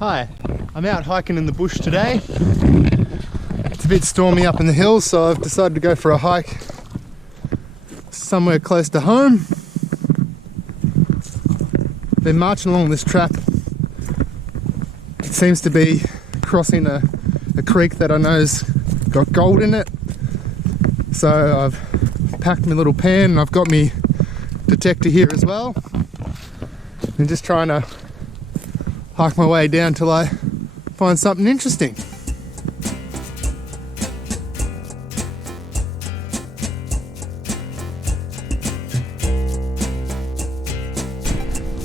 Hi, I'm out hiking in the bush today. It's a bit stormy up in the hills, so I've decided to go for a hike somewhere close to home. Been marching along this track. It seems to be crossing a creek that I know's got gold in it. So I've packed my little pan and I've got my detector here as well. I'm just trying to hike my way down till I find something interesting.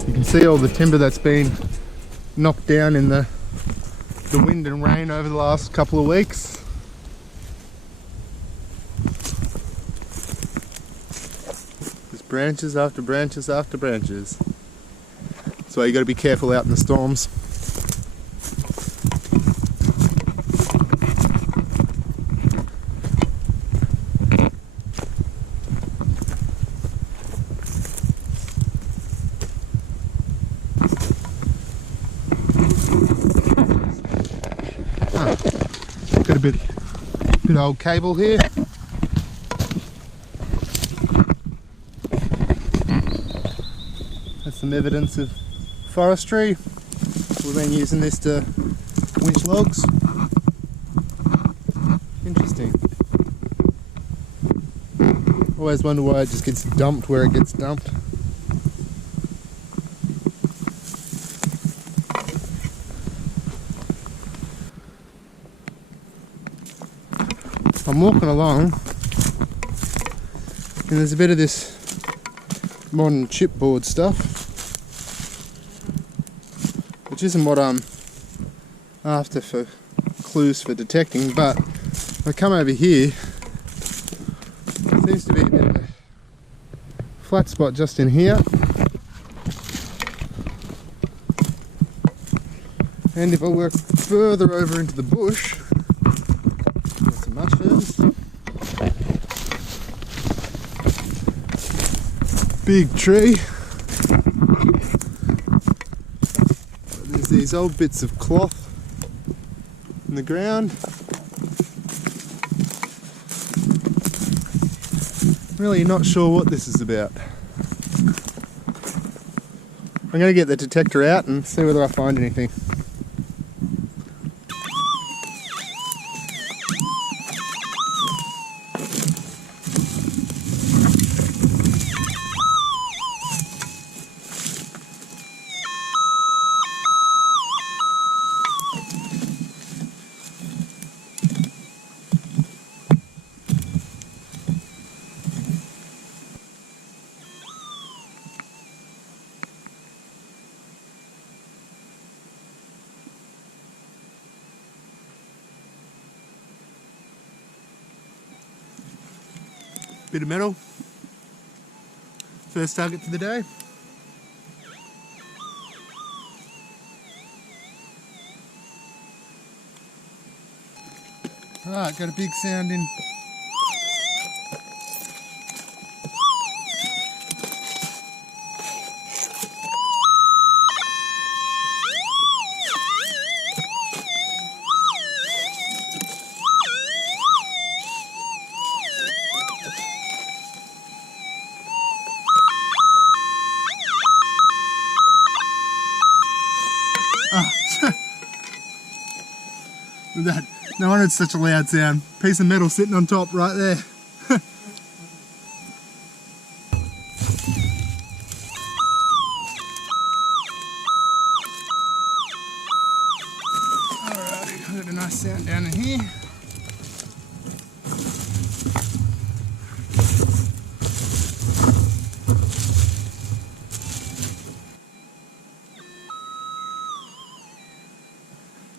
You can see all the timber that's been knocked down in the wind and rain over the last couple of weeks. There's branches after branches after branches. That's why you got to be careful out in the storms. Got a bit of old cable here. That's some evidence of forestry. We've been using this to winch logs. Interesting. Always wonder why it just gets dumped where it gets dumped. I'm walking along and there's a bit of this modern chipboard stuff, which isn't what I'm after for clues for detecting, but I come over here, there seems to be a bit of a flat spot just in here, and if I work further over into the bush, there's some mushrooms. Big tree. There's these old bits of cloth in the ground. Really not sure what this is about. I'm going to get the detector out and see whether I find anything. Bit of metal. First target for the day. Alright, got a big sound in. That. No wonder it's such a loud sound. Piece of metal sitting on top right there. Alright, got a nice sound down in here.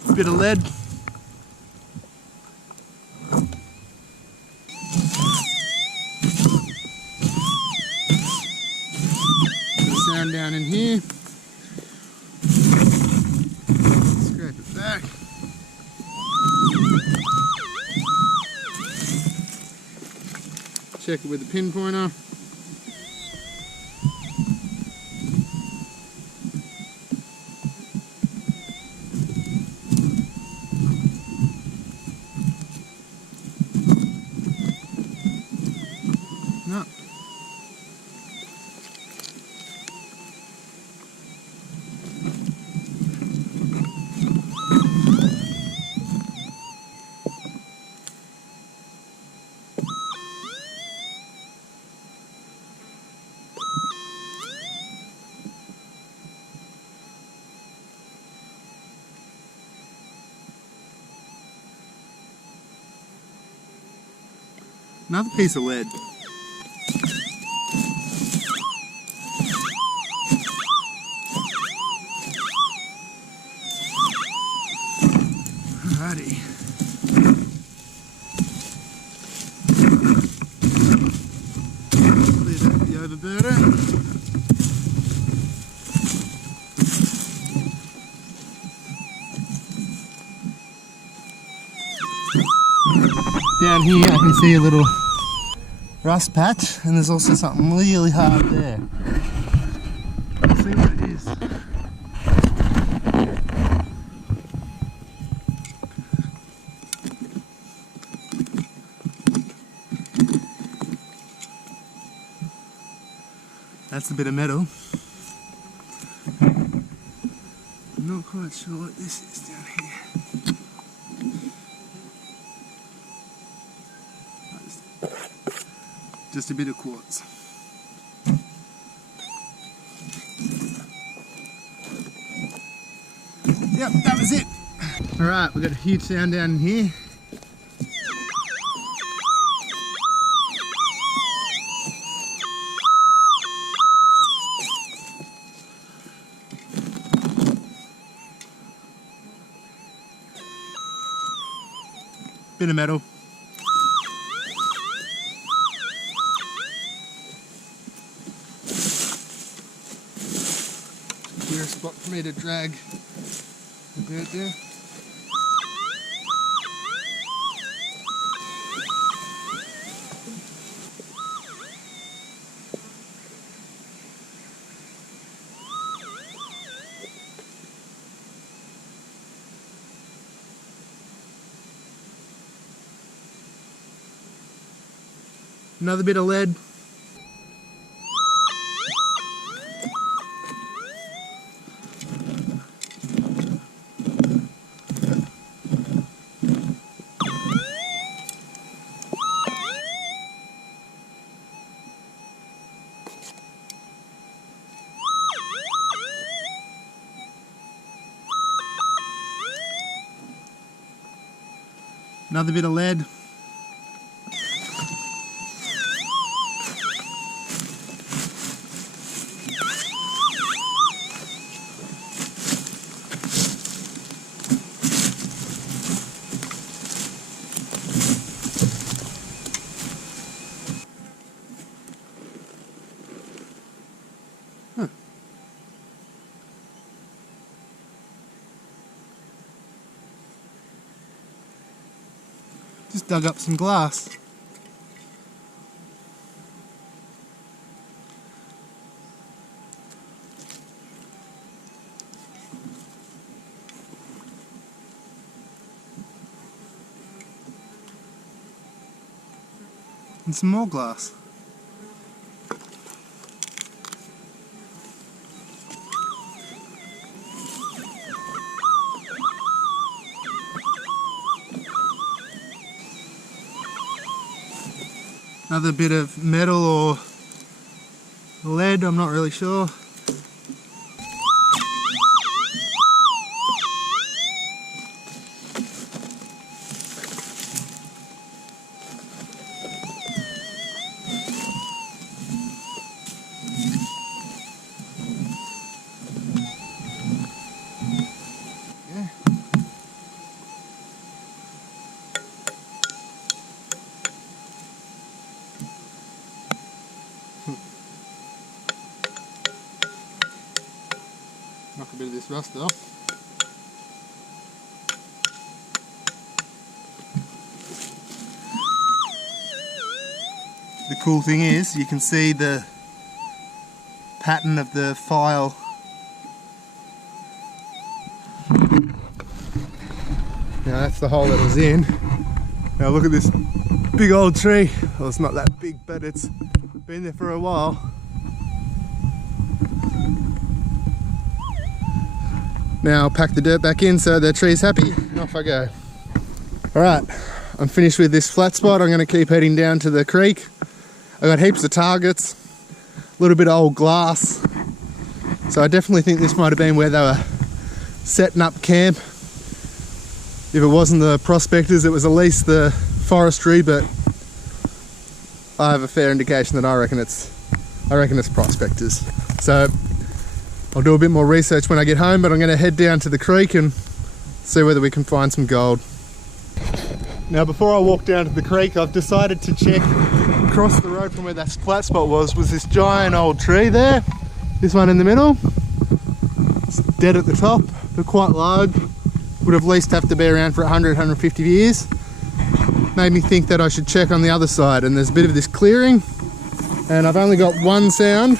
A bit of lead. Down in here, scrape it back. Check it with the pinpointer. Another piece of lead. Alrighty. Clear out the overburden. Down here I can see a little rust patch, and there's also something really hard there. Let's see what it is. That's a bit of metal. I'm not quite sure what this is down here. Just a bit of quartz. Yep, that was it. Alright, we've got a huge sound down here. Bit of metal. Clear spot for me to drag the dirt there. Another bit of lead. Another bit of lead. Just dug up some glass. And some more glass. Another bit of metal or lead, I'm not really sure. Knock a bit of this rust off. The cool thing is you can see the pattern of the file. Now that's the hole that it was in. Now look at this big old tree. Well, it's not that big, but it's been there for a while. Now I'll pack the dirt back in so the tree's happy and off I go. Alright, I'm finished with this flat spot. I'm going to keep heading down to the creek. I got heaps of targets, a little bit of old glass. So I definitely think this might have been where they were setting up camp. If it wasn't the prospectors, it was at least the forestry, but I have a fair indication that I reckon it's prospectors. So I'll do a bit more research when I get home, but I'm going to head down to the creek and see whether we can find some gold. Now before I walk down to the creek, I've decided to check across the road from where that flat spot was this giant old tree there. This one in the middle. It's dead at the top, but quite large. Would at least have to be around for 100, 150 years. Made me think that I should check on the other side, and there's a bit of this clearing, and I've only got one sound.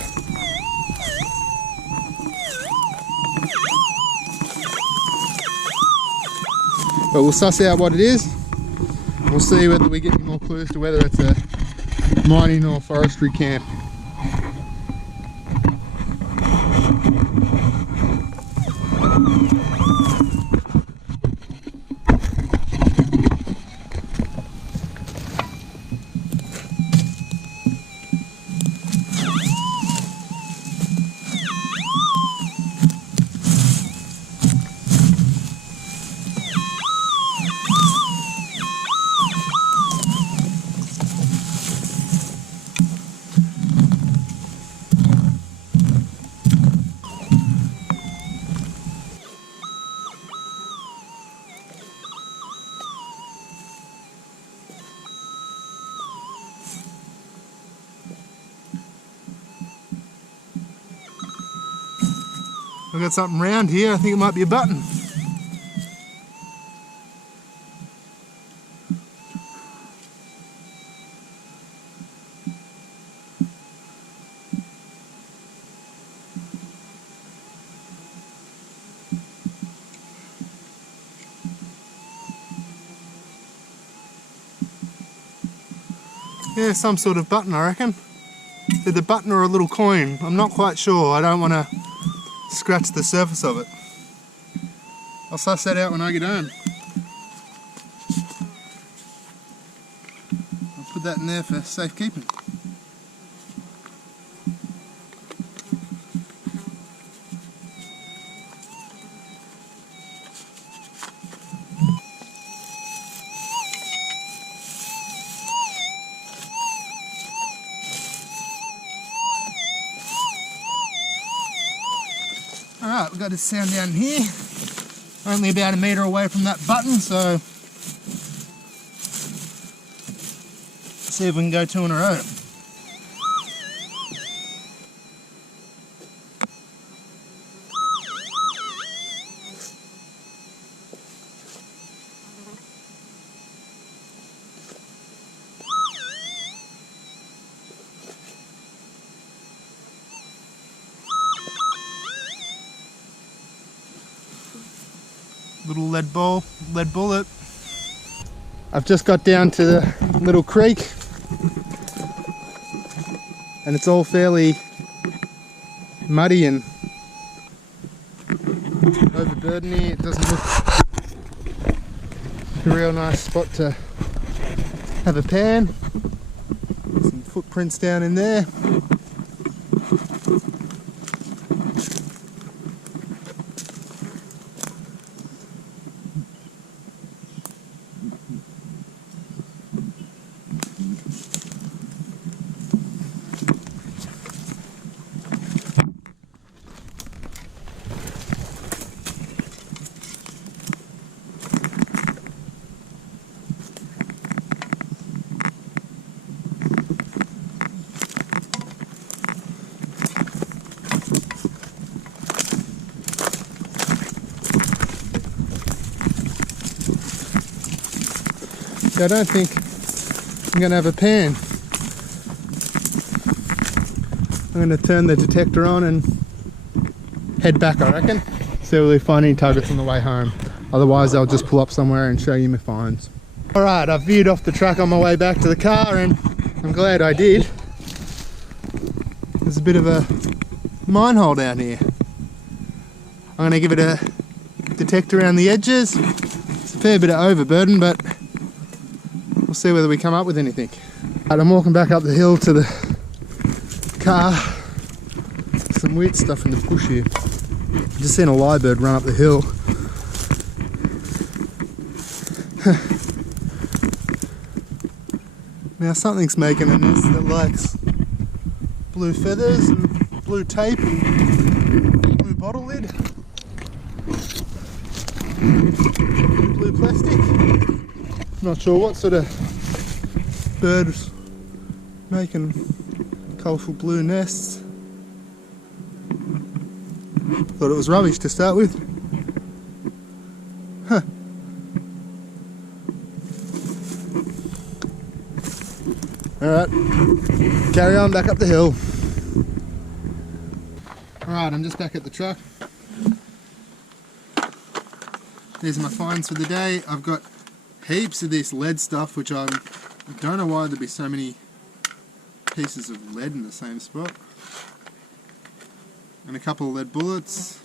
But we'll suss out what it is. We'll see whether we get any more clues to whether it's a mining or forestry camp. I've got something round here. I think it might be a button. Yeah, some sort of button, I reckon. Either a button or a little coin. I'm not quite sure. I don't want to scratch the surface of it. I'll suss that out when I get home. I'll put that in there for safekeeping. Alright, we've got this sound down here. Only about a metre away from that button, so let's see if we can go two in a row. Little lead bullet. I've just got down to the little creek and it's all fairly muddy and overburdened here. It doesn't look a real nice spot to have a pan. Some footprints down in there. I don't think I'm going to have a pan. I'm going to turn the detector on and head back, I reckon. See if we find any targets on the way home. Otherwise I'll just pull up somewhere and show you my finds. Alright, I've veered off the track on my way back to the car and I'm glad I did. There's a bit of a mine hole down here. I'm going to give it a detector around the edges. It's a fair bit of overburden, but we'll see whether we come up with anything. I'm walking back up the hill to the car. Some weird stuff in the bush here. Just seen a lyrebird run up the hill. Now something's making a nest that likes blue feathers and blue tape and blue bottle lid, blue plastic. Not sure what sort of bird's making colourful blue nests. Thought it was rubbish to start with. Huh. Alright, carry on back up the hill. Alright, I'm just back at the truck. These are my finds for the day. I've got heaps of this lead stuff, which I don't know why there'd be so many pieces of lead in the same spot. And a couple of lead bullets,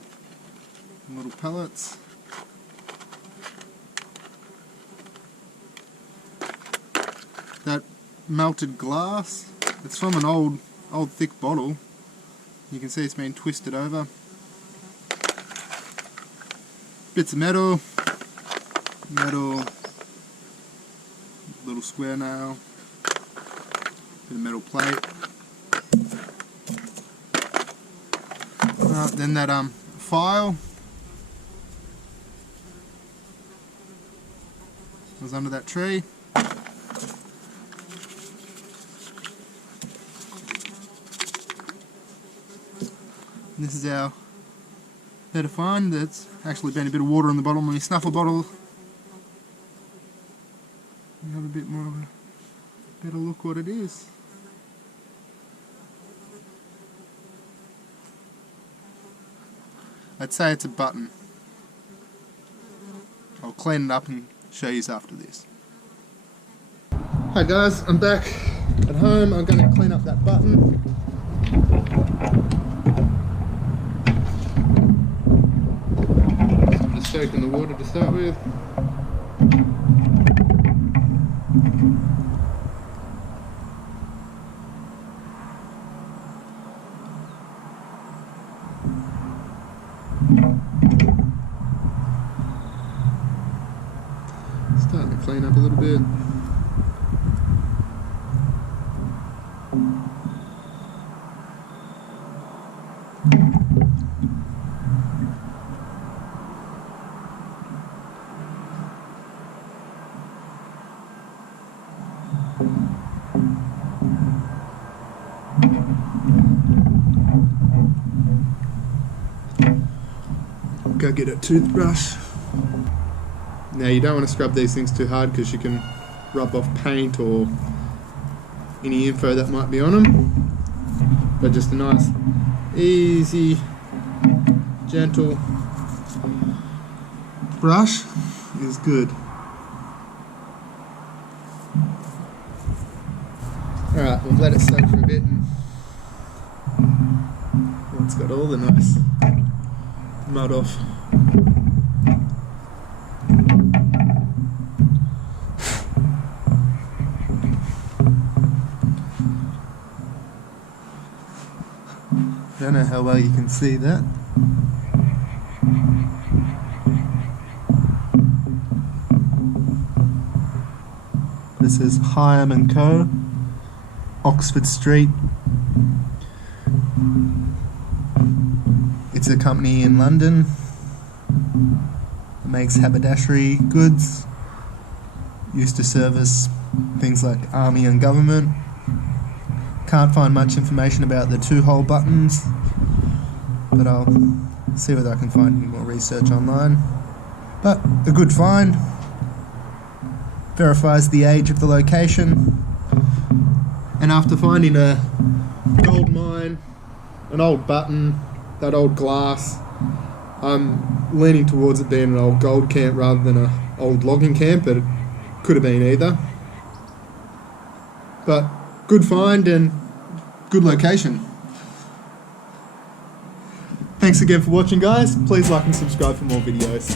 and little pellets. That melted glass, it's from an old thick bottle. You can see it's been twisted over. Bits of metal, little square nail, bit of metal plate. Then that file was under that tree. And this is our better find. That's actually been a bit of water on the bottom of my snuffle bottle. You have a bit more of a better look what it is. I'd say it's a button. I'll clean it up and show you after this. Hi guys, I'm back at home. I'm going to clean up that button. I'm just soaking the water to start with. Starting to clean up a little bit. Go get a toothbrush. Now you don't want to scrub these things too hard because you can rub off paint or any info that might be on them. But just a nice, easy, gentle brush is good. Alright, we'll let it soak for a bit and it's got all the nice mud off. Don't know how well you can see that. This is Hyam & Co, Oxford Street. It's a company in London that makes haberdashery goods. Used to service things like army and government. Can't find much information about the 2-hole buttons, but I'll see whether I can find any more research online. But a good find. Verifies the age of the location. And after finding a gold mine, an old button, that old glass, I'm leaning towards it being an old gold camp rather than an old logging camp, but it could have been either. But good find and good location. Thanks again for watching guys. Please like and subscribe for more videos.